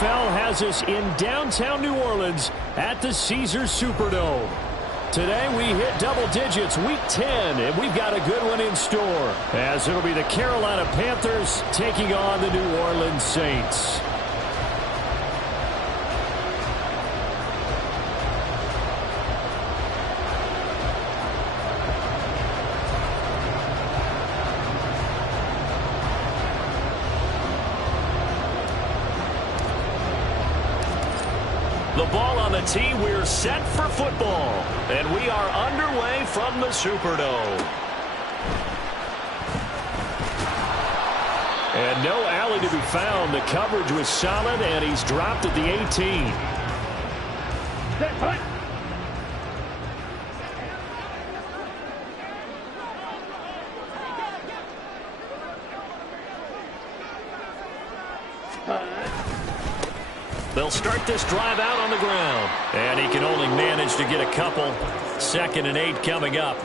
NFL has us in downtown New Orleans at the Caesars Superdome. Today we hit double digits, week 10, and we've got a good one in store, as it'll be the Carolina Panthers taking on the New Orleans Saints. The ball on the tee, we're set for football. And we are underway from the Superdome. And no alley to be found. The coverage was solid, and he's dropped at the 18. They'll start this drive out on the ground. And he can only manage to get a couple. 2nd and 8 coming up.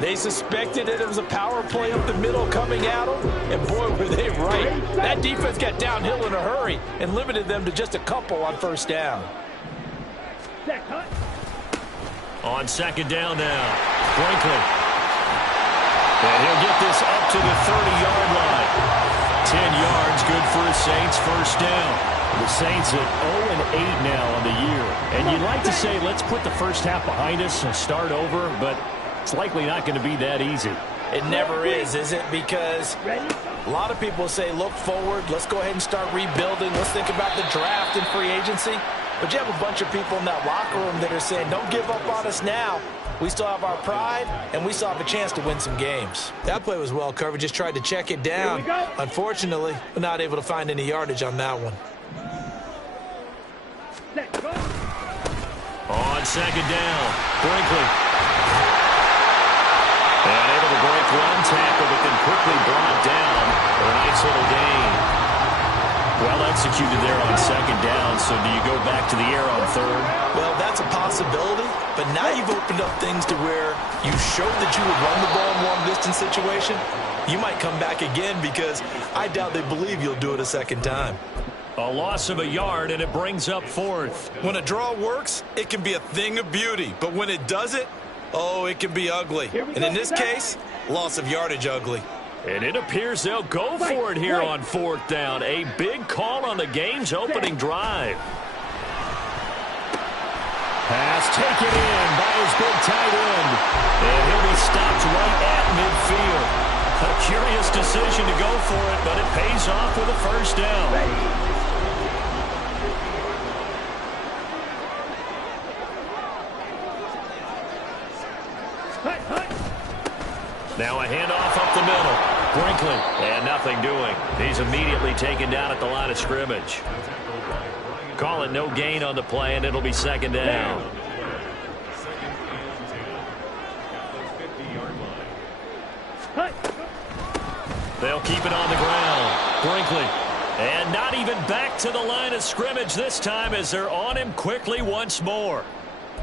They suspected that it was a power play up the middle coming at them. And boy, were they right. That defense got downhill in a hurry and limited them to just a couple on 1st down. On 2nd down now, Brinkley. And he'll get this up to the 30-yard line. 10 yards, good for the Saints, 1st down. The Saints at 0-8 now on the year. And you'd like to say, let's put the first half behind us and start over, but it's likely not going to be that easy. It never is it? Because a lot of people say, look forward, let's go ahead and start rebuilding. Let's think about the draft and free agency. But you have a bunch of people in that locker room that are saying, don't give up on us now. We still have our pride, and we still have a chance to win some games. That play was well covered. Just tried to check it down. Unfortunately, we're not able to find any yardage on that one. On 2nd down, Brinkley. And able to break one tackle, but then quickly brought down for a nice little gain. Well executed there on 2nd down, so do you go back to the air on 3rd? Well, that's a possibility, but now you've opened up things to where you showed that you would run the ball in long-distance situation. You might come back again because I doubt they believe you'll do it a 2nd time. A loss of a yard, and it brings up 4th. When a draw works, it can be a thing of beauty. But when it doesn't, oh, it can be ugly. And in this case, loss of yardage ugly. And it appears they'll go for it here on 4th down. A big call on the game's opening drive. Pass taken in by his big tight end. And he'll be stopped right at midfield. A curious decision to go for it, but it pays off with a 1st down. Now a handoff up the middle. Brinkley, and nothing doing. He's immediately taken down at the line of scrimmage. Call it no gain on the play, and it'll be 2nd down. They'll keep it on the ground. Brinkley. And not even back to the line of scrimmage this time as they're on him quickly once more.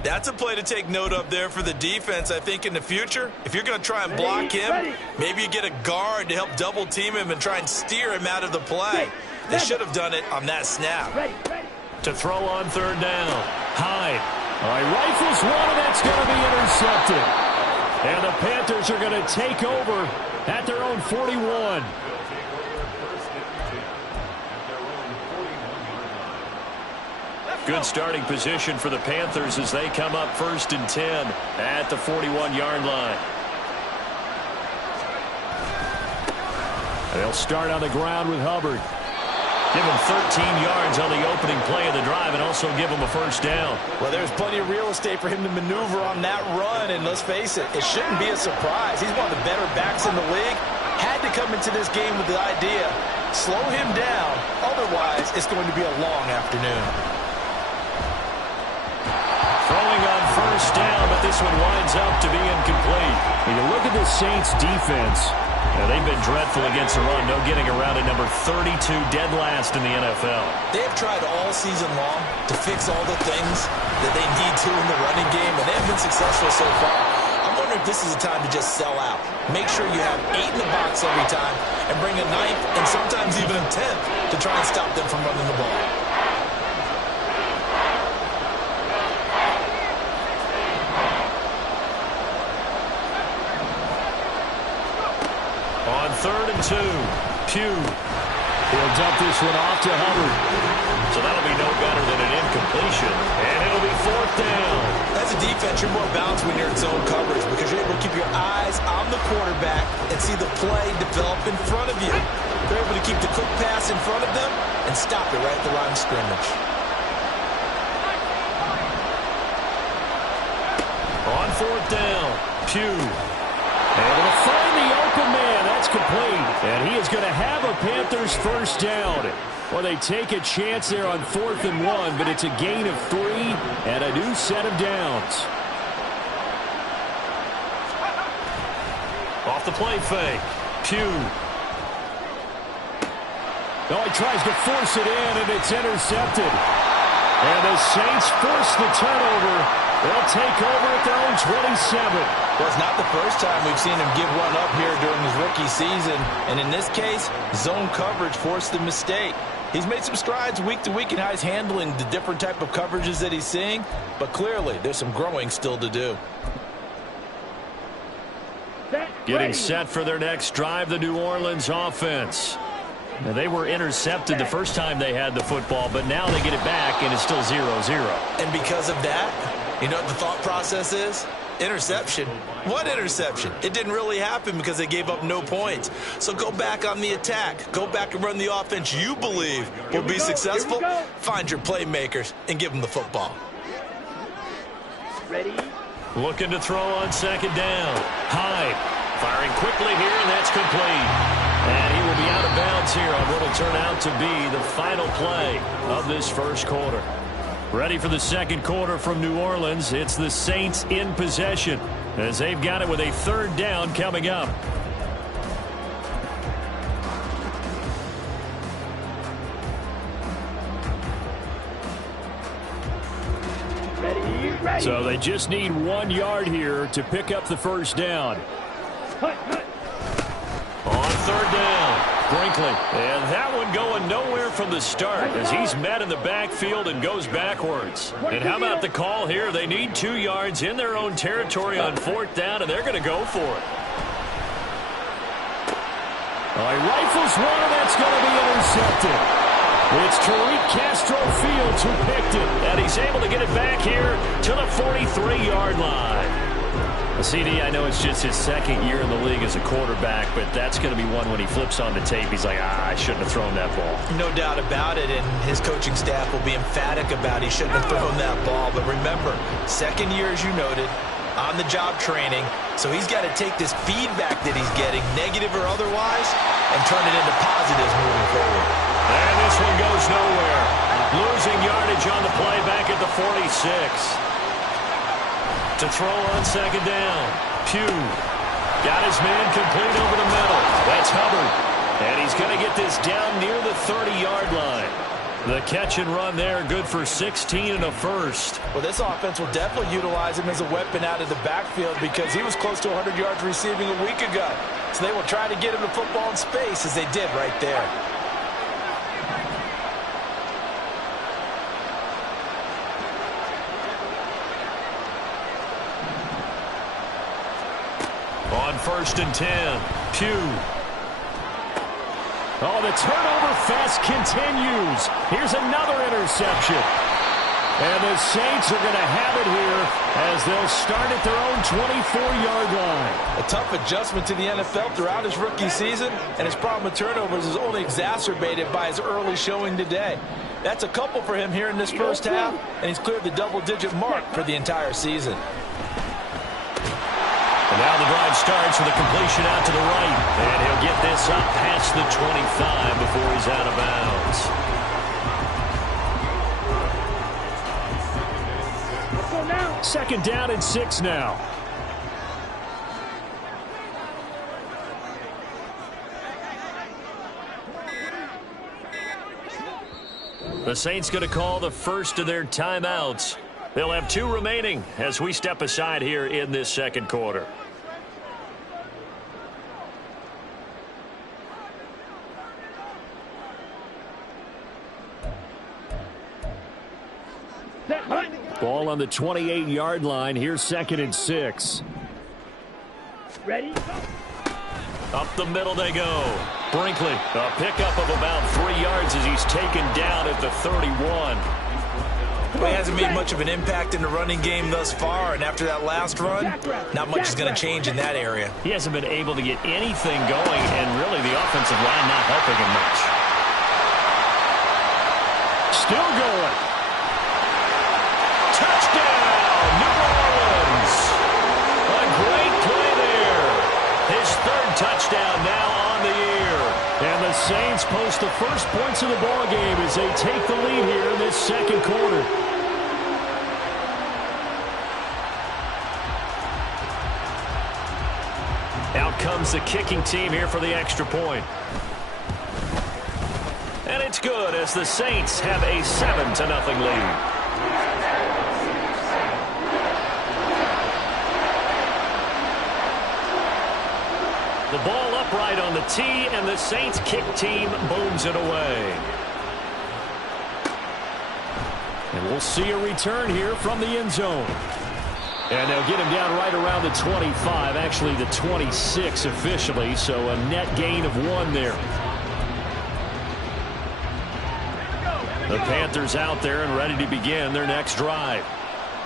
That's a play to take note of there for the defense, I think, in the future. If you're going to try and block him, maybe you get a guard to help double-team him and try and steer him out of the play. They should have done it on that snap. To throw on 3rd down. Hyde. All right, rifles one, and that's going to be intercepted. And the Panthers are going to take over at their own 41. Good starting position for the Panthers as they come up 1st and 10 at the 41-yard line. They'll start on the ground with Hubbard. Give him 13 yards on the opening play of the drive and also give him a 1st down. Well, there's plenty of real estate for him to maneuver on that run, and let's face it, it shouldn't be a surprise. He's one of the better backs in the league. Had to come into this game with the idea, slow him down, otherwise it's going to be a long afternoon. Throwing on 1st down, but this one winds up to be incomplete. When you look at the Saints' defense, they've been dreadful against the run. No getting around at number 32, dead last in the NFL. They have tried all season long to fix all the things that they need to in the running game, and they have been successful so far. I'm wondering if this is a time to just sell out. Make sure you have 8 in the box every time and bring a 9th and sometimes even a 10th to try and stop them from running the ball. 3rd and 2. Pugh. He'll dump this one off to Hubbard. So that'll be no better than an incompletion. And it'll be 4th down. As a defense, you're more balanced when you're in zone coverage because you're able to keep your eyes on the quarterback and see the play develop in front of you. They're able to keep the quick pass in front of them and stop it right at the line of scrimmage. On 4th down, Pugh. Able to find the open man. That's complete. And he is going to have a Panthers first down. Well, they take a chance there on 4th and 1, but it's a gain of 3 and a new set of downs. Off the play fake, Pugh. Oh, he tries to force it in, and it's intercepted. And the Saints force the turnover. They'll take over at their own 27. Well, it's not the first time we've seen him give one up here during his rookie season. And in this case, zone coverage forced the mistake. He's made some strides week to week in how he's handling the different type of coverages that he's seeing. But clearly, there's some growing still to do. Getting set for their next drive, the New Orleans offense. Now, they were intercepted the first time they had the football, but now they get it back, and it's still 0-0. And because of that, you know what the thought process is? Interception. What interception? It didn't really happen because they gave up no points. So go back on the attack. Go back and run the offense you believe will be successful. Find your playmakers and give them the football. Ready? Looking to throw on 2nd down. Hyde firing quickly here, and that's complete. And he will be out of bounds here on what will turn out to be the final play of this first quarter. Ready for the second quarter from New Orleans. It's the Saints in possession as they've got it with a 3rd down coming up. Ready. So they just need 1 yard here to pick up the first down. On 3rd down, Brinkley. And that one going nowhere from the start as he's met in the backfield and goes backwards. And how about the call here? They need 2 yards in their own territory on 4th down, and they're going to go for it. He rifles one, and that's going to be intercepted. It's Tariq Castro Fields who picked it, and he's able to get it back here to the 43-yard line. CD, I know it's just his 2nd year in the league as a quarterback, but that's going to be one when he flips on the tape. He's like, I shouldn't have thrown that ball. No doubt about it, and his coaching staff will be emphatic about he shouldn't have thrown that ball. But remember, 2nd year, as you noted, on-the-job training, so he's got to take this feedback that he's getting, negative or otherwise, and turn it into positives moving forward. And this one goes nowhere. Losing yardage on the play back at the 46. To throw on 2nd down. Pugh got his man complete over the middle. That's Hubbard. And he's going to get this down near the 30-yard line. The catch and run there, good for 16 and a first. Well, this offense will definitely utilize him as a weapon out of the backfield because he was close to 100 yards receiving a week ago. So they will try to get him the football in space as they did right there. On 1st and 10, Pugh. Oh, the turnover fest continues. Here's another interception. And the Saints are going to have it here as they'll start at their own 24-yard line. A tough adjustment to the NFL throughout his rookie season, and his problem with turnovers is only exacerbated by his early showing today. That's a couple for him here in this first half, and he's cleared the double-digit mark for the entire season. And now the drive starts with a completion out to the right. And he'll get this up past the 25 before he's out of bounds. Second down and 6 now. The Saints going to call the first of their timeouts. They'll have 2 remaining as we step aside here in this second quarter. Ball on the 28-yard line. Here's 2nd and 6. Ready? Up the middle they go. Brinkley, a pickup of about 3 yards as he's taken down at the 31. Well, he hasn't made much of an impact in the running game thus far, and after that last run, not much is going to change in that area. He hasn't been able to get anything going, and really the offensive line not helping him much. Still going. Touchdown, New Orleans. A great play there. His third touchdown now on the year. And the Saints post the first points of the ball game as they take the lead here in this second quarter. Out comes the kicking team here for the extra point. And it's good as the Saints have a 7-0 lead. The ball upright on the tee, and the Saints kick team booms it away. And we'll see a return here from the end zone. And they'll get him down right around the 25, actually the 26 officially, so a net gain of 1 there. The Panthers out there and ready to begin their next drive.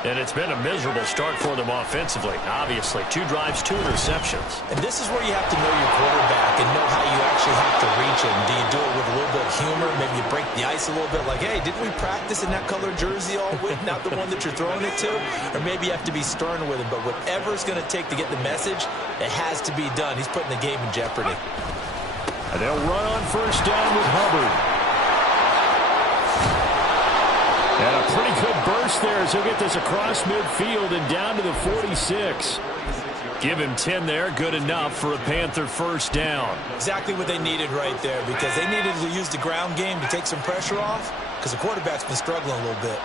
And it's been a miserable start for them offensively. Obviously, 2 drives, 2 interceptions. And this is where you have to know your quarterback and know how you actually have to reach him. Do you do it with a little bit of humor? Maybe you break the ice a little bit like, hey, didn't we practice in that color jersey all week? Not the one that you're throwing it to? Or maybe you have to be stern with him. But whatever it's going to take to get the message, it has to be done. He's putting the game in jeopardy. And they'll run on first down with Hubbard. And a pretty good burst there as he'll get this across midfield and down to the 46. Give him 10 there, good enough for a Panther first down. Exactly what they needed right there, because they needed to use the ground game to take some pressure off, because the quarterback's been struggling a little bit.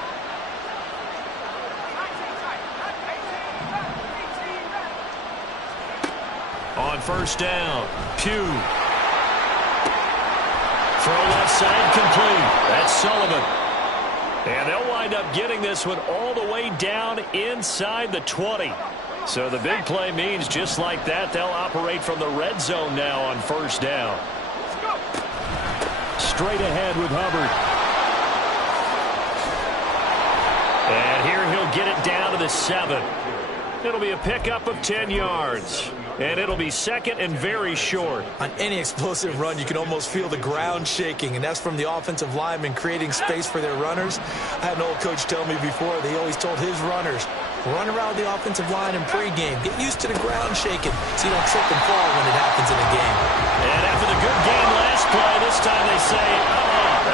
On first down, Pugh. Throw left side complete. That's Sullivan. And they'll wind up getting this one all the way down inside the 20. So the big play means just like that, they'll operate from the red zone now on first down. Straight ahead with Hubbard. And here he'll get it down to the 7. It'll be a pickup of 10 yards. And it'll be second and very short. On any explosive run, you can almost feel the ground shaking, and that's from the offensive linemen creating space for their runners. I had an old coach tell me before, they always told his runners, run around the offensive line in pregame. Get used to the ground shaking so you don't trip and fall when it happens in a game. And after the good game last play, this time they say,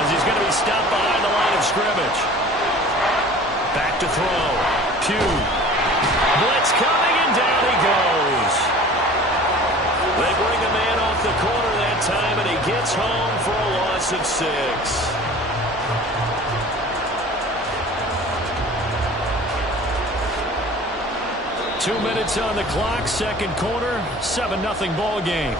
as he's going to be stopped behind the line of scrimmage. Back to throw. Pugh. Blitz coming, and down he goes. They bring a man off the corner that time, and he gets home for a loss of 6. 2 minutes on the clock, second quarter, 7-0 ball game.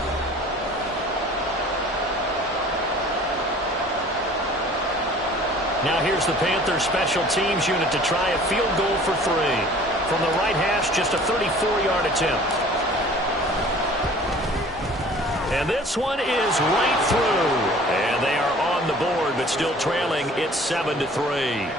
Now here's the Panthers special teams unit to try a field goal for 3. From the right hash, just a 34-yard attempt. And this one is right through. And they are on the board, but still trailing. It's 7-3.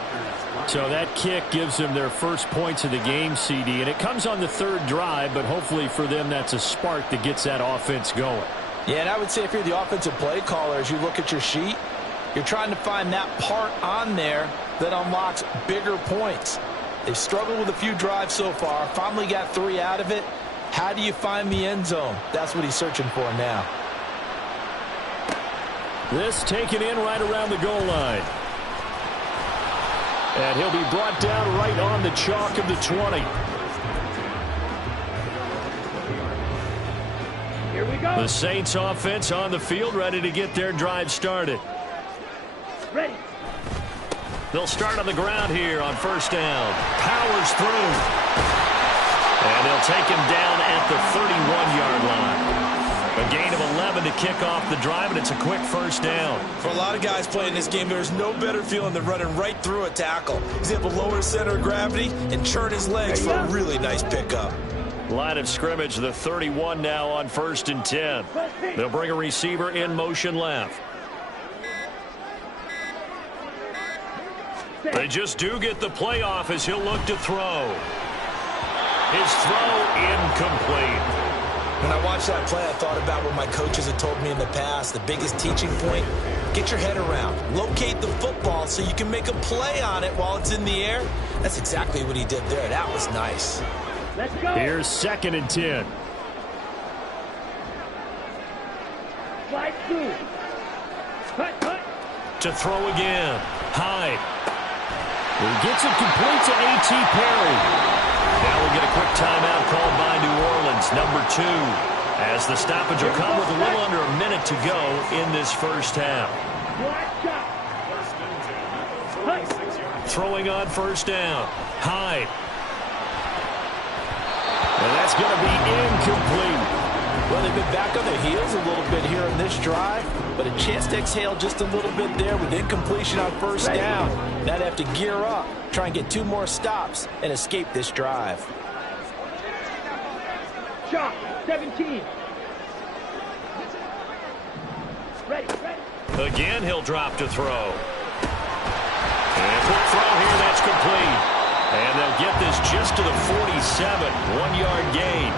So that kick gives them their first points of the game, CD. And it comes on the third drive, but hopefully for them that's a spark that gets that offense going. Yeah, and I would say if you're the offensive play caller, as you look at your sheet, you're trying to find that part on there that unlocks bigger points. They've struggled with a few drives so far. Finally got 3 out of it. How do you find the end zone? That's what he's searching for now. This taken in right around the goal line. And he'll be brought down right on the chalk of the 20. Here we go. The Saints offense on the field, ready to get their drive started. Ready. They'll start on the ground here on first down. Powers through. And they'll take him down at the 31-yard line. A gain of 11 to kick off the drive, and it's a quick first down. For a lot of guys playing this game, there's no better feeling than running right through a tackle. He's able to lower his center of gravity and churn his legs for a really nice pickup. Line of scrimmage, the 31 now on 1st and 10. They'll bring a receiver in motion left. They just do get the playoff as he'll look to throw. His throw incomplete. When I watched that play, I thought about what my coaches had told me in the past. The biggest teaching point, get your head around. Locate the football so you can make a play on it while it's in the air. That's exactly what he did there. That was nice. Let's go. Here's 2nd and 10. Slide through. Cut. To throw again. Hyde. He gets it complete to A.T. Perry. Now we'll get a quick timeout called by New Orleans, number 2, as the stoppage will come with a little under a minute to go in this first half. Throwing on 1st down. Hyde. And that's going to be incomplete. Well, they've been back on their heels a little bit here in this drive, but a chance to exhale just a little bit there with incompletion on 1st down. Now they have to gear up, try and get 2 more stops, and escape this drive. Shot, 17. Ready. Again, he'll drop to throw. And quick throw here, that's complete. And they'll get this just to the 47, 1-yard gain.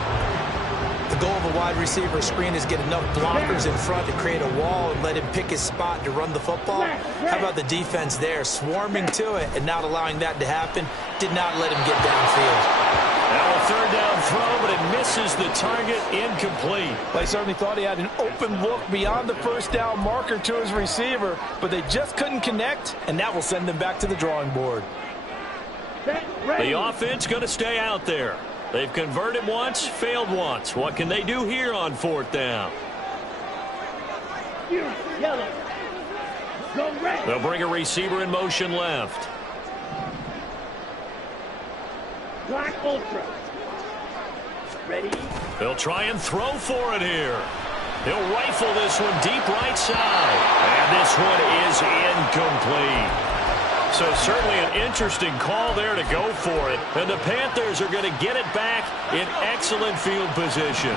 The goal of a wide receiver screen is get enough blockers in front to create a wall and let him pick his spot to run the football. How about the defense there, swarming to it and not allowing that to happen? Did not let him get downfield. Now a 3rd down throw, but it misses the target, incomplete. They certainly thought he had an open look beyond the 1st down marker to his receiver, but they just couldn't connect, and that will send them back to the drawing board. The offense going to stay out there. They've converted once, failed once. What can they do here on 4th down? Yellow. Go red. They'll bring a receiver in motion left. Black ultra. Ready. They'll try and throw for it here. He'll rifle this one deep right side. And this one is incomplete. So certainly an interesting call there to go for it. And the Panthers are going to get it back in excellent field position.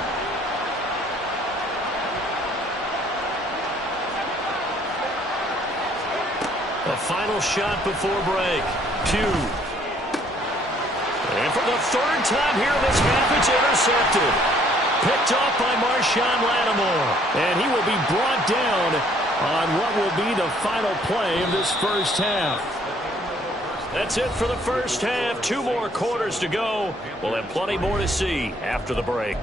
A final shot before break. Pugh. And for the 3rd time here in this half, it's intercepted. Picked off by Marshawn Lattimore. And he will be brought down on what will be the final play of this first half. That's it for the first half. 2 more quarters to go. We'll have plenty more to see after the break.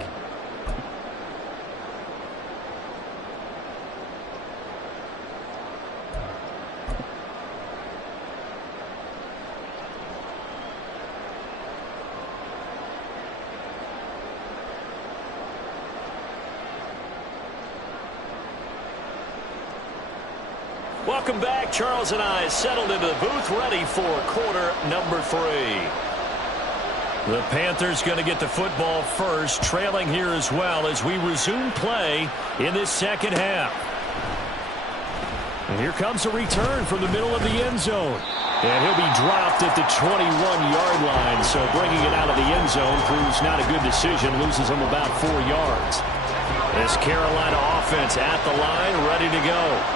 Welcome back. Charles and I settled into the booth, ready for quarter number 3. The Panthers going to get the football first, trailing here as well as we resume play in this second half. And here comes a return from the middle of the end zone. And he'll be dropped at the 21-yard line, so bringing it out of the end zone proves not a good decision, loses him about 4 yards. This Carolina offense at the line, ready to go.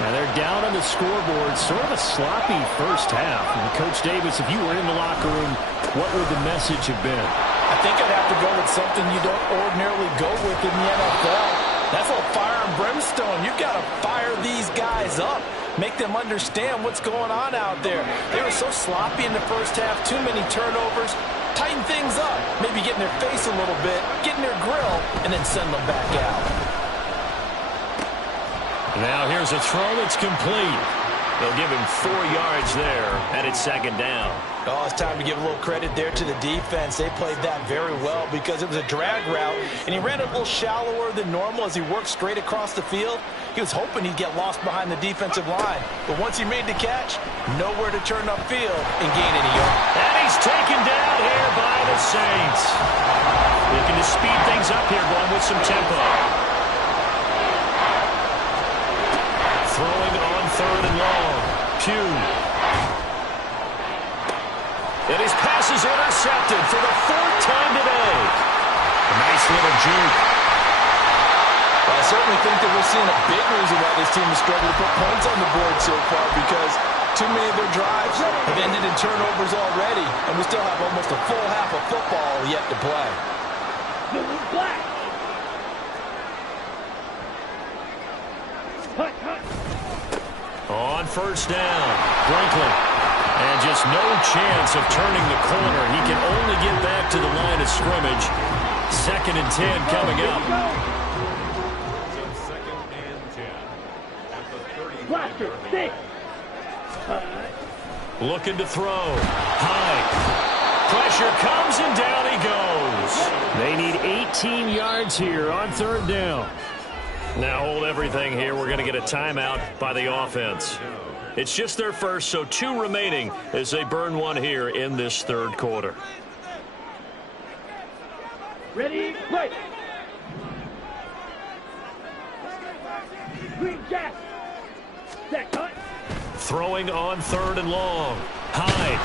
Now they're down on the scoreboard, sort of a sloppy first half. And Coach Davis, if you were in the locker room, what would the message have been? I think I'd have to go with something you don't ordinarily go with in the NFL. That's a little fire and brimstone. You've got to fire these guys up. Make them understand what's going on out there. They were so sloppy in the first half, too many turnovers. Tighten things up, maybe get in their face a little bit, get in their grill, and then send them back out. Now here's a throw that's complete. They'll give him 4 yards there, and it's 2nd down. Oh, it's time to give a little credit there to the defense. They played that very well because it was a drag route, and he ran it a little shallower than normal as he worked straight across the field. He was hoping he'd get lost behind the defensive line, but once he made the catch, nowhere to turn upfield and gain any yards. And he's taken down here by the Saints. Looking to speed things up here, going with some tempo. Throwing on 3rd and long. Pugh. And his pass is intercepted for the 4th time today. little juke. Well, I certainly think that we're seeing a big reason why this team has struggled to put points on the board so far, because too many of their drives have ended in turnovers already, and we still have almost a full half of football yet to play. Black. Hut, hut. On first down, Brinkley. And just no chance of turning the corner. He can only get back to the line of scrimmage. 2nd and 10 coming up. Blaster, 6. Looking to throw. High. Pressure comes and down he goes. They need 18 yards here on 3rd down. Now hold everything here. We're going to get a timeout by the offense. It's just their first, so 2 remaining as they burn one here in this 3rd quarter. Ready, right. Green jack. Set, cut. Throwing on 3rd and long. Hyde.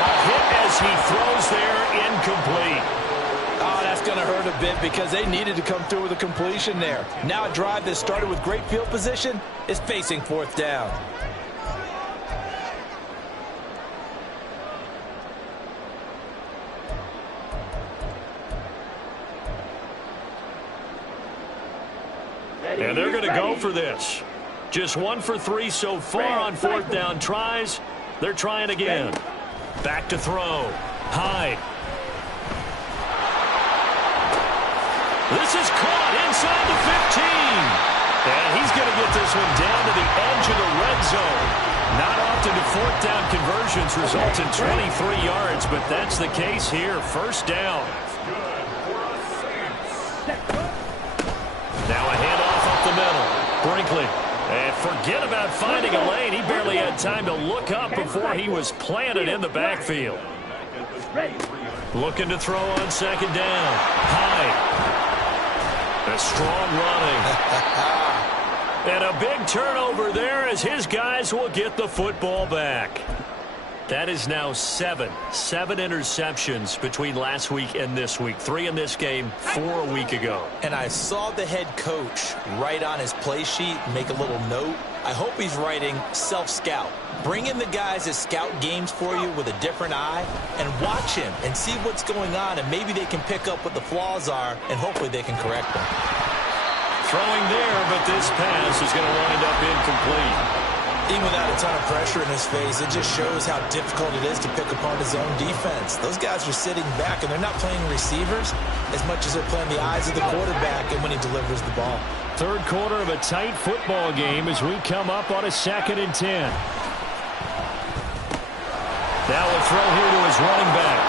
A hit as he throws there, incomplete. Oh, that's going to hurt a bit because they needed to come through with a completion there. Now a drive that started with great field position is facing 4th down. And they're going to go for this. Just 1 for 3 so far on 4th down tries. They're trying again. Back to throw. Hyde. This is caught inside the 15. And he's going to get this one down to the edge of the red zone. Not often do 4th down conversions result in 23 yards, but that's the case here. 1st down. Now a handoff up the middle. Brinkley. And forget about finding a lane. He barely had time to look up before he was planted in the backfield. Looking to throw on 2nd down. Hyde. A strong running. And a big turnover there as his guys will get the football back. That is now 7 interceptions between last week and this week. 3 in this game, 4 a week ago. And I saw the head coach write on his play sheet, make a little note. I hope he's writing self-scout. Bring in the guys that scout games for you with a different eye and watch him and see what's going on, and maybe they can pick up what the flaws are, and hopefully they can correct them. Throwing there, but this pass is going to wind up incomplete. Even without a ton of pressure in his face, it just shows how difficult it is to pick apart his own defense. Those guys are sitting back, and they're not playing receivers as much as they're playing the eyes of the quarterback and when he delivers the ball. 3rd quarter of a tight football game as we come up on a 2nd and 10. Now a throw here to his running back.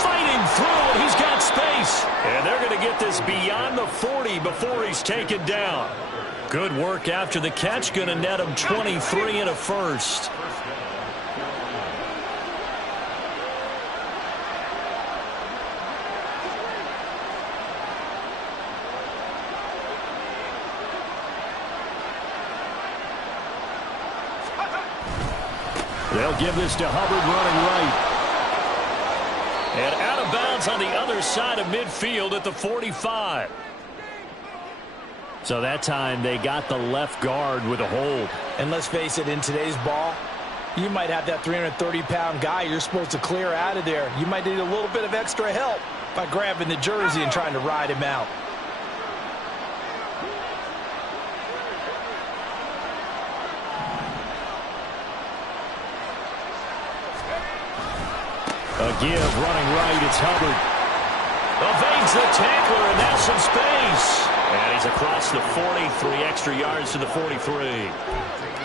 Fighting through, and he's got space. And they're going to get this beyond the 40 before he's taken down. Good work after the catch. Going to net him 23 and a first. They'll give this to Hubbard running right. And out of bounds on the other side of midfield at the 45. So that time they got the left guard with a hold. And let's face it, in today's ball, you might have that 330-pound guy you're supposed to clear out of there. You might need a little bit of extra help by grabbing the jersey and trying to ride him out. A give, running right, it's Hubbard. Evades the tackler, and now some space. And he's across the 40, 3 extra yards to the 43.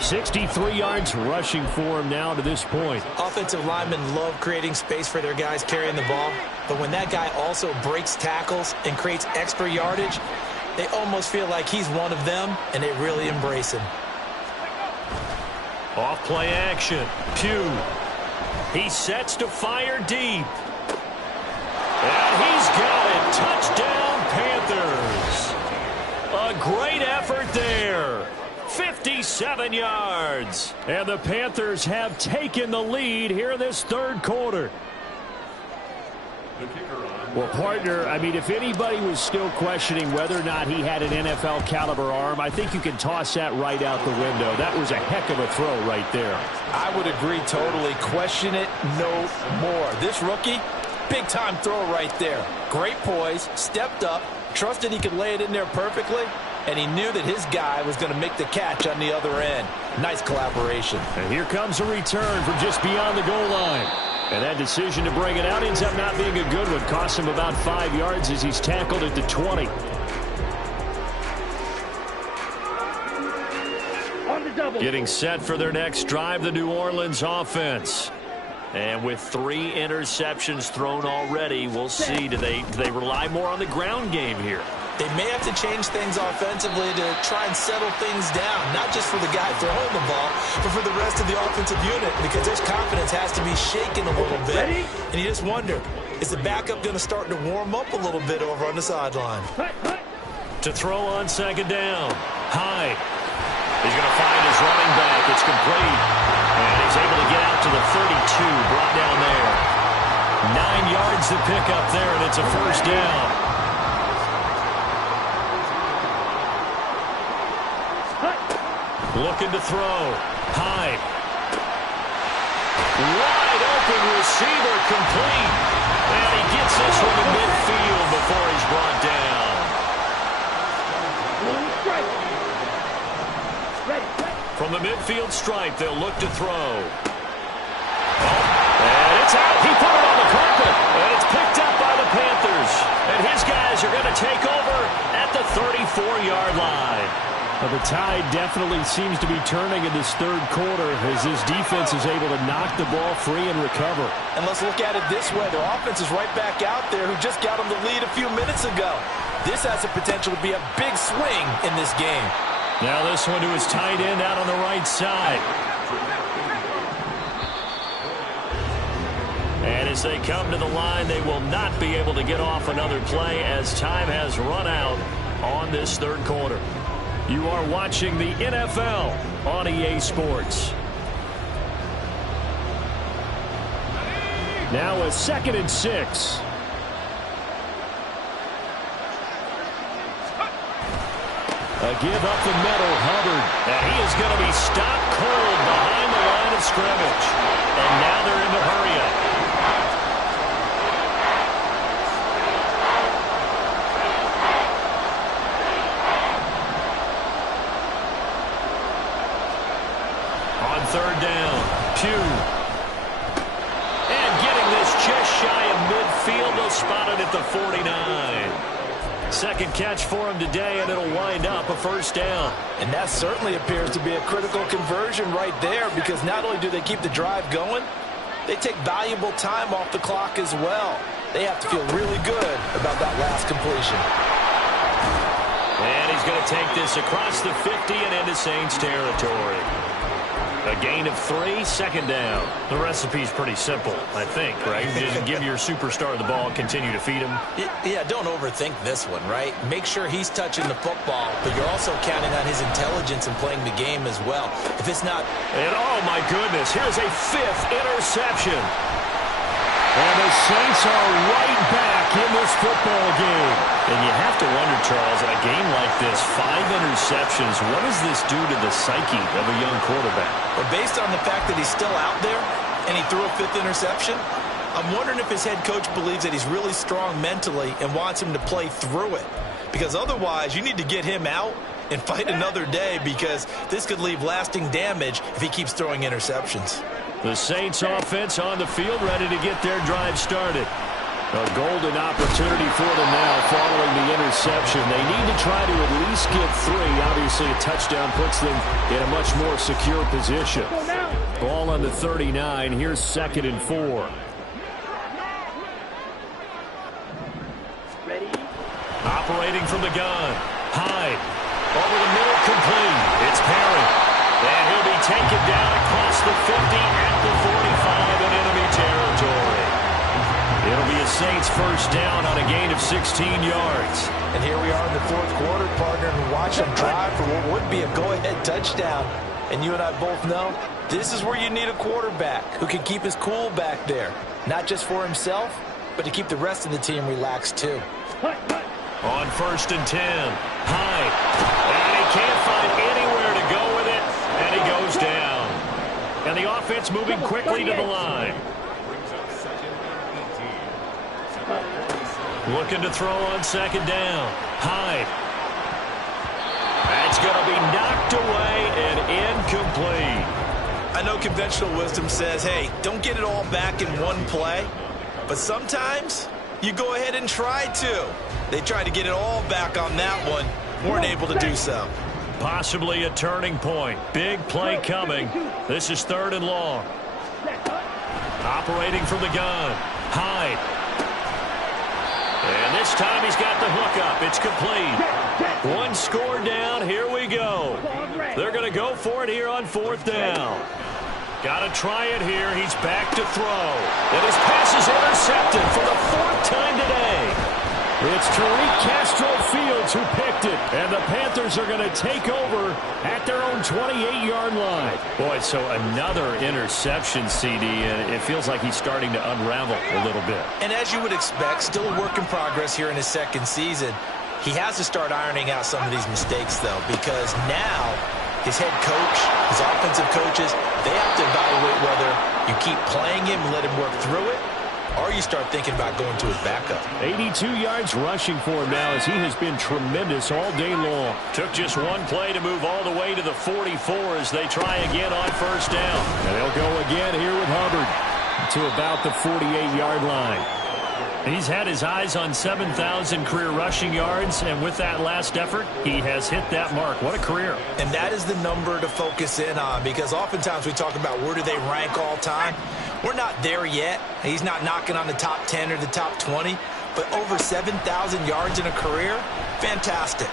63 yards rushing for him now to this point. Offensive linemen love creating space for their guys carrying the ball, but when that guy also breaks tackles and creates extra yardage, they almost feel like he's one of them, and they really embrace him. Off play action. Pugh. He sets to fire deep. And he's got it. Touchdown, Panthers. A great effort there. 57 yards. And the Panthers have taken the lead here in this 3rd quarter. Well, partner, I mean, if anybody was still questioning whether or not he had an NFL caliber arm, I think you can toss that right out the window. That was a heck of a throw right there. I would agree totally. Question it no more. This rookie, big time throw right there. Great poise, stepped up, trusted he could lay it in there perfectly, and he knew that his guy was going to make the catch on the other end. Nice collaboration. And here comes a return from just beyond the goal line. And that decision to bring it out ends up not being a good one. Costs him about 5 yards as he's tackled at the 20. On the double. Getting set for their next drive, the New Orleans offense. And with 3 interceptions thrown already, we'll see. Do they rely more on the ground game here? They may have to change things offensively to try and settle things down, not just for the guy throwing the ball, but for the rest of the offensive unit, because their confidence has to be shaken a little bit. Ready? And you just wonder, is the backup going to start to warm up a little bit over on the sideline? To throw on second down. Hyde. He's going to find his running back. It's complete. And he's able to get out to the 32, brought down there. 9 yards to pick up there, and it's a first down. Looking to throw. Hyde. Wide open receiver, complete. And he gets this one to midfield before he's brought down. From the midfield stripe, they'll look to throw. And it's out. He put it on the carpet. And it's picked up by the Panthers. And his guys are going to take over at the 34-yard line. Well, the tide definitely seems to be turning in this third quarter as this defense is able to knock the ball free and recover. And let's look at it this way. Their offense is right back out there who just got them the lead a few minutes ago. This has the potential to be a big swing in this game. Now this one to his tight end out on the right side. And as they come to the line, they will not be able to get off another play as time has run out on this third quarter. You are watching the NFL on EA Sports. Now a 2nd and 6. A give up the middle, Hubbard. And he is going to be stopped cold behind the line of scrimmage. And now they're in the hurry up. On third down, Pugh. And getting this just shy of midfield, they'll spot it at the 49. Second catch for him today, and it'll wind up a first down. And that certainly appears to be a critical conversion right there, because not only do they keep the drive going, they take valuable time off the clock as well. They have to feel really good about that last completion. And he's going to take this across the 50 and into Saints territory. A gain of 3, second down. The recipe's pretty simple, I think, right? Just give your superstar the ball, continue to feed him. Yeah, don't overthink this one, right? Make sure he's touching the football, but you're also counting on his intelligence and playing the game as well. If it's not... And oh my goodness, here's a 5th interception. And the Saints are right back in this football game. And you have to wonder, Charles, in a game like this, 5 interceptions, what does this do to the psyche of a young quarterback? Well, based on the fact that he's still out there and he threw a 5th interception, I'm wondering if his head coach believes that he's really strong mentally and wants him to play through it. Because otherwise, you need to get him out and fight another day, because this could leave lasting damage if he keeps throwing interceptions. The Saints offense on the field, ready to get their drive started. A golden opportunity for them now following the interception. They need to try to at least get 3. Obviously, a touchdown puts them in a much more secure position. Ball on the 39. Here's 2nd and 4. Ready? Operating from the gun. Hyde. Over the middle, complete. It's Perry. And he'll be taken down across the 50 at the 45 in enemy territory. It'll be a Saints first down on a gain of 16 yards. And here we are in the fourth quarter, partner, and watch them drive for what would be a go-ahead touchdown. And you and I both know this is where you need a quarterback who can keep his cool back there, not just for himself, but to keep the rest of the team relaxed too. On 1st and 10, Hyde, and he can't find anywhere to go with it, and he goes down. And the offense moving quickly to the line. Looking to throw on 2nd down. Hyde. That's going to be knocked away and incomplete. I know conventional wisdom says, hey, don't get it all back in one play. But sometimes you go ahead and try to. They tried to get it all back on that one. Weren't able to do so. Possibly a turning point. Big play coming. This is 3rd and long. Operating from the gun. Hyde. And this time he's got the hook up. It's complete. One score down. Here we go. They're going to go for it here on 4th down. Got to try it here. He's back to throw. And his pass is intercepted for the 4th time today. It's Tariq Castro Fields who picked it. And the Panthers are going to take over at their own 28-yard line. Boy, so another interception, CD, and it feels like he's starting to unravel a little bit. And as you would expect, still a work in progress here in his 2nd season. He has to start ironing out some of these mistakes, though, because now his head coach, his offensive coaches, they have to evaluate whether you keep playing him and let him work through it, or you start thinking about going to his backup. 82 yards rushing for him now as he has been tremendous all day long. Took just one play to move all the way to the 44 as they try again on 1st down. And they'll go again here with Hubbard to about the 48-yard line. He's had his eyes on 7,000 career rushing yards, and with that last effort, he has hit that mark. What a career. And that is the number to focus in on, because oftentimes we talk about where do they rank all time. We're not there yet. He's not knocking on the top 10 or the top 20, but over 7,000 yards in a career, fantastic.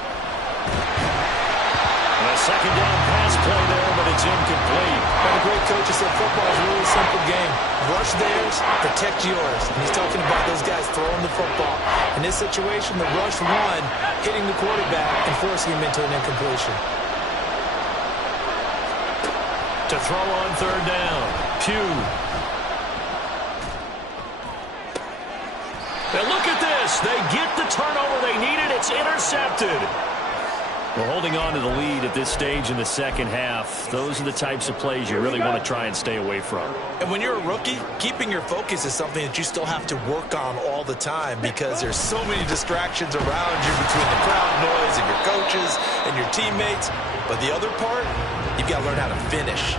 And a 2nd down pass play there, but it's incomplete. And a great coach has said football is a really simple game. Rush theirs, protect yours. And he's talking about those guys throwing the football. In this situation, the rush one, hitting the quarterback and forcing him into an incompletion. To throw on 3rd down, Pugh. And look at this. They get the turnover they needed. It's intercepted. Well, holding on to the lead at this stage in the 2nd half, those are the types of plays you really want to try and stay away from. And when you're a rookie, keeping your focus is something that you still have to work on all the time, because there's so many distractions around you between the crowd noise and your coaches and your teammates. But the other part, you've got to learn how to finish.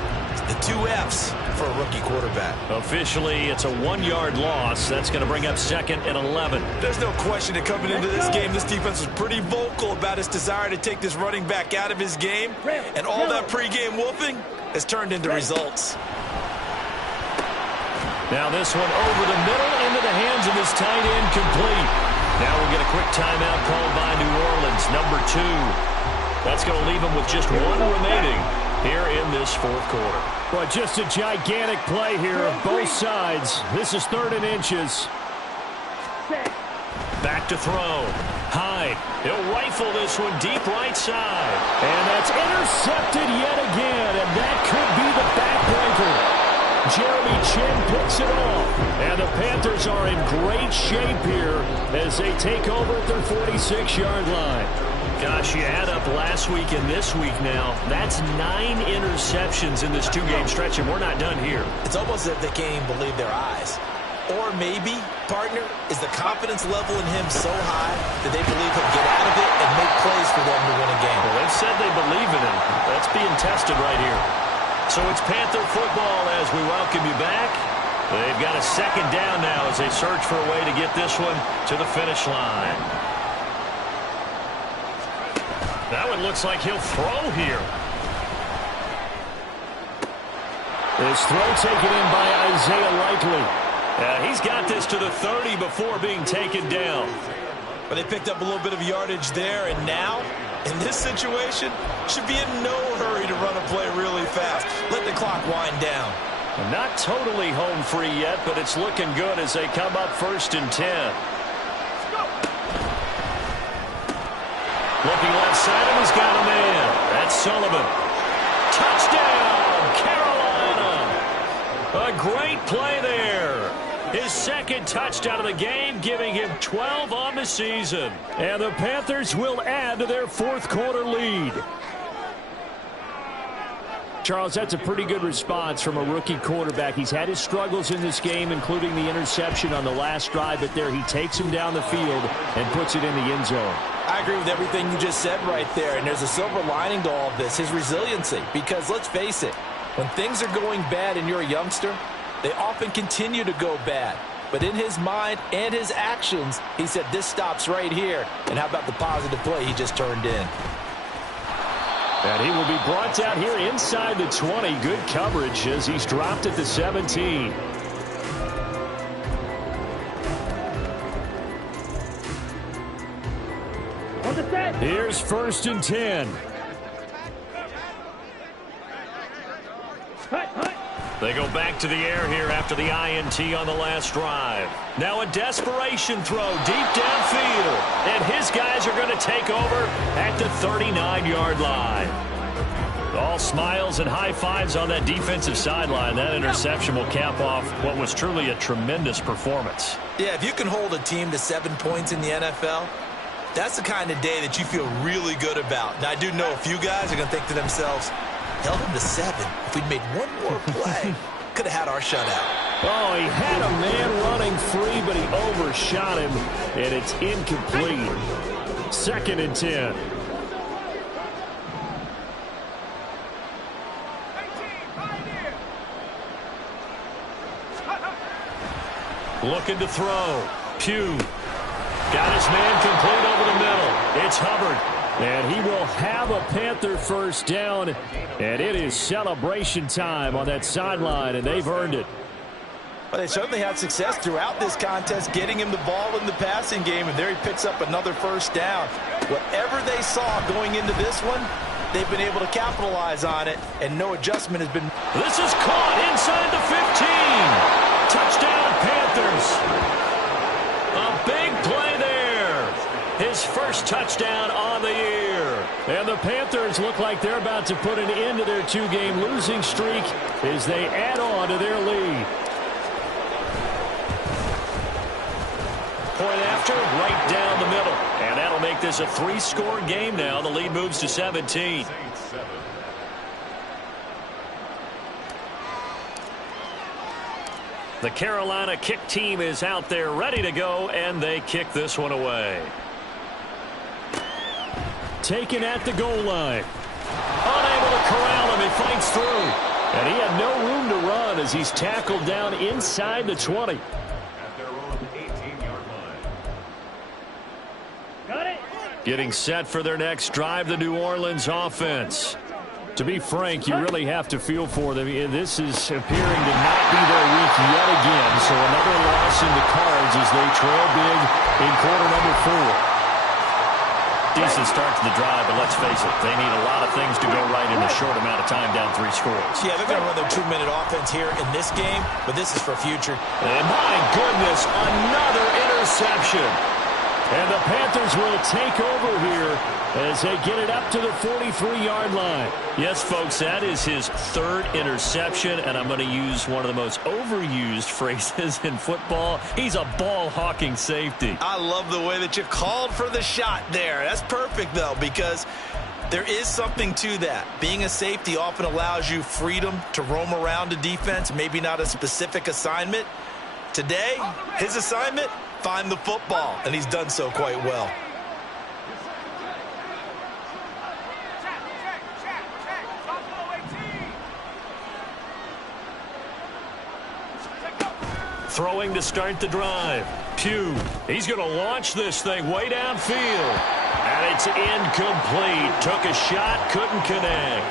The 2 F's for a rookie quarterback. Officially, it's a 1-yard loss. That's going to bring up 2nd and 11. There's no question that coming into this game, this defense was pretty vocal about its desire to take this running back out of his game. And all that pregame whooping has turned into results. Now this one over the middle into the hands of his tight end, complete. Now we'll get a quick timeout called by New Orleans, number 2. That's going to leave him with just 1 remaining here in this 4th quarter. Well, just a gigantic play here of both sides. This is 3rd and inches. Back to throw. Hyde. He'll rifle this one deep right side. And that's intercepted yet again, and that could be the backbreaker. Jeremy Chin picks it off. And the Panthers are in great shape here as they take over at their 46-yard line. Gosh, you add up last week and this week now. That's 9 interceptions in this 2-game stretch, and we're not done here. It's almost as if they can't even believe their eyes. Or maybe, partner, is the confidence level in him so high that they believe he'll get out of it and make plays for them to win a game. Well, they've said they believe in him. That's being tested right here. So it's Panther football as we welcome you back. They've got a 2nd down now as they search for a way to get this one to the finish line. That one looks like he'll throw here. This throw taken in by Isaiah Likely. He's got this to the 30 before being taken down. But they picked up a little bit of yardage there, and now, in this situation, should be in no hurry to run a play really fast. Let the clock wind down. Not totally home free yet, but it's looking good as they come up 1st and 10. Looking left side, and he's got a man. That's Sullivan. Touchdown, Carolina. A great play there. His second touchdown of the game, giving him 12 on the season. And the Panthers will add to their fourth quarter lead. Charles, that's a pretty good response from a rookie quarterback. He's had his struggles in this game, including the interception on the last drive, but there he takes him down the field and puts it in the end zone. I agree with everything you just said right there, and there's a silver lining to all of this, his resiliency. Because let's face it, when things are going bad and you're a youngster, they often continue to go bad. But in his mind and his actions, he said, this stops right here. And how about the positive play he just turned in? And he will be brought down here inside the 20. Good coverage as he's dropped at the 17. On the set. Here's 1st and 10. Hut. They go back to the air here after the INT on the last drive. Now a desperation throw deep downfield. And his guys are going to take over at the 39-yard line. All smiles and high fives on that defensive sideline. That interception will cap off what was truly a tremendous performance. Yeah, if you can hold a team to 7 points in the NFL, that's the kind of day that you feel really good about. Now, I do know a few guys are going to think to themselves, held him to 7. If we'd made one more play, could have had our shutout. Oh, he had a man running free, but he overshot him, and it's incomplete. 2nd and 10. Looking to throw. Pugh. Got his man complete over the middle. It's Hubbard. And he will have a Panther first down. And it is celebration time on that sideline, and they've earned it. But they certainly had success throughout this contest, getting him the ball in the passing game, and there he picks up another first down. Whatever they saw going into this one, they've been able to capitalize on it, and no adjustment has been. This is caught inside the 15. Touchdown, Panthers. A big play there. His first touchdown on the year. And the Panthers look like they're about to put an end to their 2-game losing streak as they add on to their lead. Point after, right down the middle. And that'll make this a 3-score game now. The lead moves to 17. The Carolina kick team is out there ready to go, and they kick this one away. Taken at the goal line. Unable to corral him. He fights through. And he had no room to run as he's tackled down inside the 20. Got it. Getting set for their next drive, the New Orleans offense. To be frank, you really have to feel for them. This is appearing to not be their week yet again. So another loss in the cards as they trail big in quarter number 4. Decent start to the drive, but let's face it, they need a lot of things to go right in a short amount of time down 3 scores. Yeah, they're going to run their 2-minute offense here in this game, but this is for future. And my goodness, another interception. And the Panthers will take over here as they get it up to the 43-yard line. Yes, folks, that is his 3rd interception, and I'm going to use one of the most overused phrases in football. He's a ball-hawking safety. I love the way that you called for the shot there. That's perfect, though, because there is something to that. Being a safety often allows you freedom to roam around a defense, maybe not a specific assignment. Today, his assignment, find the football, and he's done so quite well. Throwing to start the drive. Pugh, he's going to launch this thing way downfield. And it's incomplete. Took a shot, couldn't connect.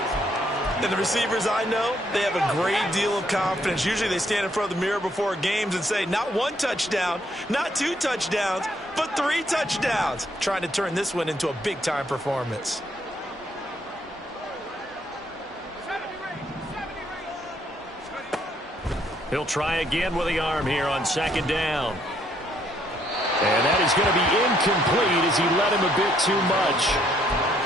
And the receivers I know, they have a great deal of confidence. Usually they stand in front of the mirror before games and say, not 1 touchdown, not 2 touchdowns, but 3 touchdowns. Trying to turn this one into a big-time performance. He'll try again with the arm here on 2nd down. And that is going to be incomplete as he led him a bit too much.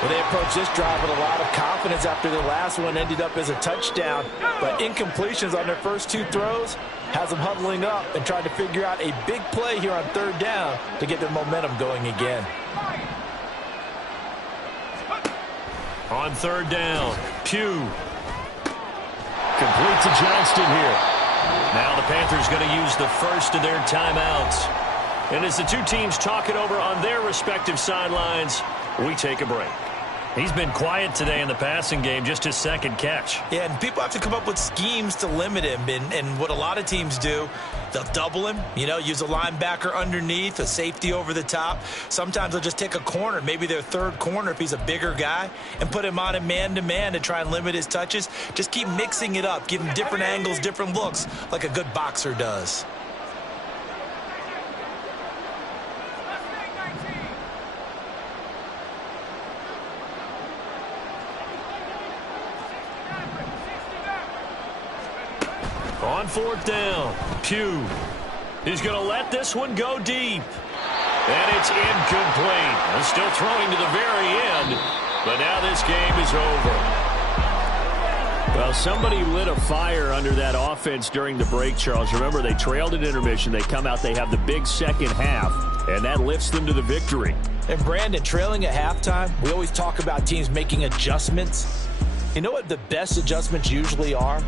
Well, they approached this drive with a lot of confidence after the last one ended up as a touchdown. But incompletions on their first 2 throws has them huddling up and trying to figure out a big play here on 3rd down to get their momentum going again. On 3rd down, Pugh. Complete to Johnston here. Now the Panthers going to use the first of their timeouts. And as the two teams talk it over on their respective sidelines, we take a break. He's been quiet today in the passing game, just his 2nd catch. Yeah, and people have to come up with schemes to limit him. And what a lot of teams do, they'll double him, use a linebacker underneath, a safety over the top. Sometimes they'll just take a corner, maybe their 3rd corner if he's a bigger guy, and put him on a man-to-man to try and limit his touches. Just keep mixing it up, give him different angles, different looks, like a good boxer does. On 4th down, Pugh. He's going to let this one go deep. And it's incomplete. They're still throwing to the very end, but now this game is over. Well, somebody lit a fire under that offense during the break, Charles. Remember, they trailed at intermission. They come out, they have the big 2nd half, and that lifts them to the victory. And Brandon, trailing at halftime, we always talk about teams making adjustments. You know what the best adjustments usually are?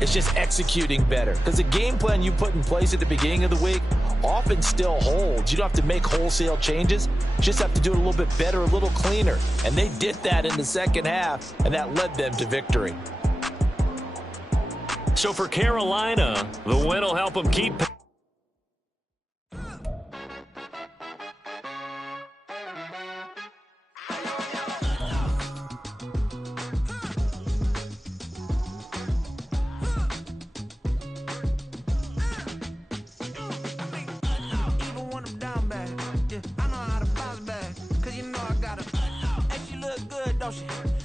It's just executing better. Because the game plan you put in place at the beginning of the week often still holds. You don't have to make wholesale changes. You just have to do it a little bit better, a little cleaner. And they did that in the 2nd half, and that led them to victory. So for Carolina, the win will help them keep.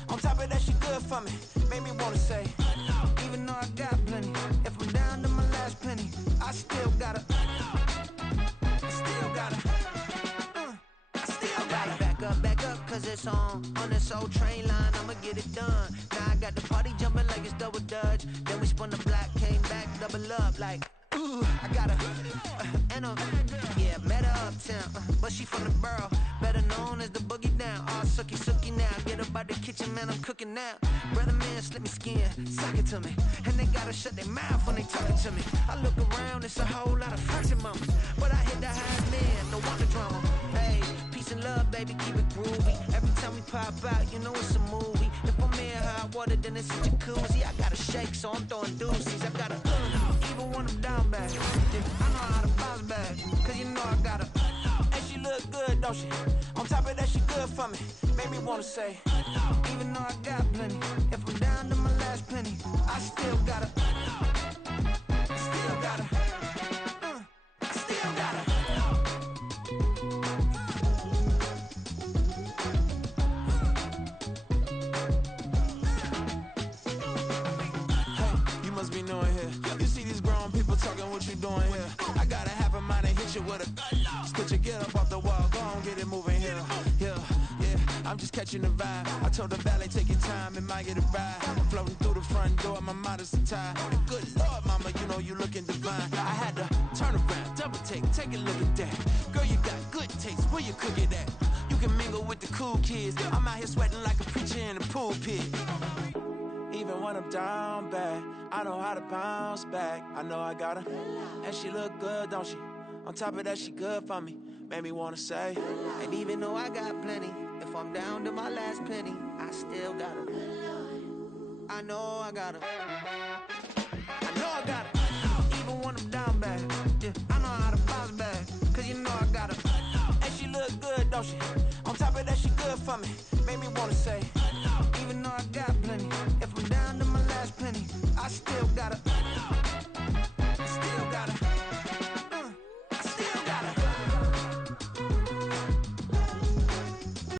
On top of that, she good for me. Made me wanna say, even though I got plenty, if I'm down to my last penny, I still gotta back up, cause it's on this old train line, I'ma get it done. Now I got the party jumping like it's double dutch. Then we spun the block, came back, double up like, ooh, I got a, yeah, met her uptown, but she from the borough, better known as the boogie down. All sucky now, get up out the kitchen, man, I'm cooking now. Brother man, slip me skin, suck it to me, and they gotta shut their mouth when they talking to me. I look around, it's a whole lot of foxy mamas, but I hit the highest man, no wonder drama. Hey, peace and love, baby, keep it groovy. Every time we pop out, you know it's a movie. If I'm in hot water, then it's a jacuzzi. I gotta shake, so I'm throwing deuces. I gotta, even when I'm down bad, yeah, I know how to bounce back, cause you know I gotta, and she look good, don't she? On top of that, she good for me. Made me wanna say, even though I got plenty, if I'm down to my last penny, I still gotta, I still gotta. I'm just catching the vibe. I told the valet, take your time, it might get a ride. I'm floating through the front door, my modest attire. And good Lord, mama, you know you looking divine. I had to turn around, double take a look at that. Girl, you got good taste, where you cook it at? You can mingle with the cool kids. I'm out here sweating like a preacher in a pulpit. Even when I'm down bad, I know how to bounce back. I know I got her, and she look good, don't she? On top of that, she good for me. Made me wanna say, and even though I got plenty, if I'm down to my last penny, I still got her. I know I got her. I know I got her. Even when I'm down bad, yeah, I know how to bounce back, cause you know I got her. And she look good, don't she? On top of that, she good for me. Made me wanna say,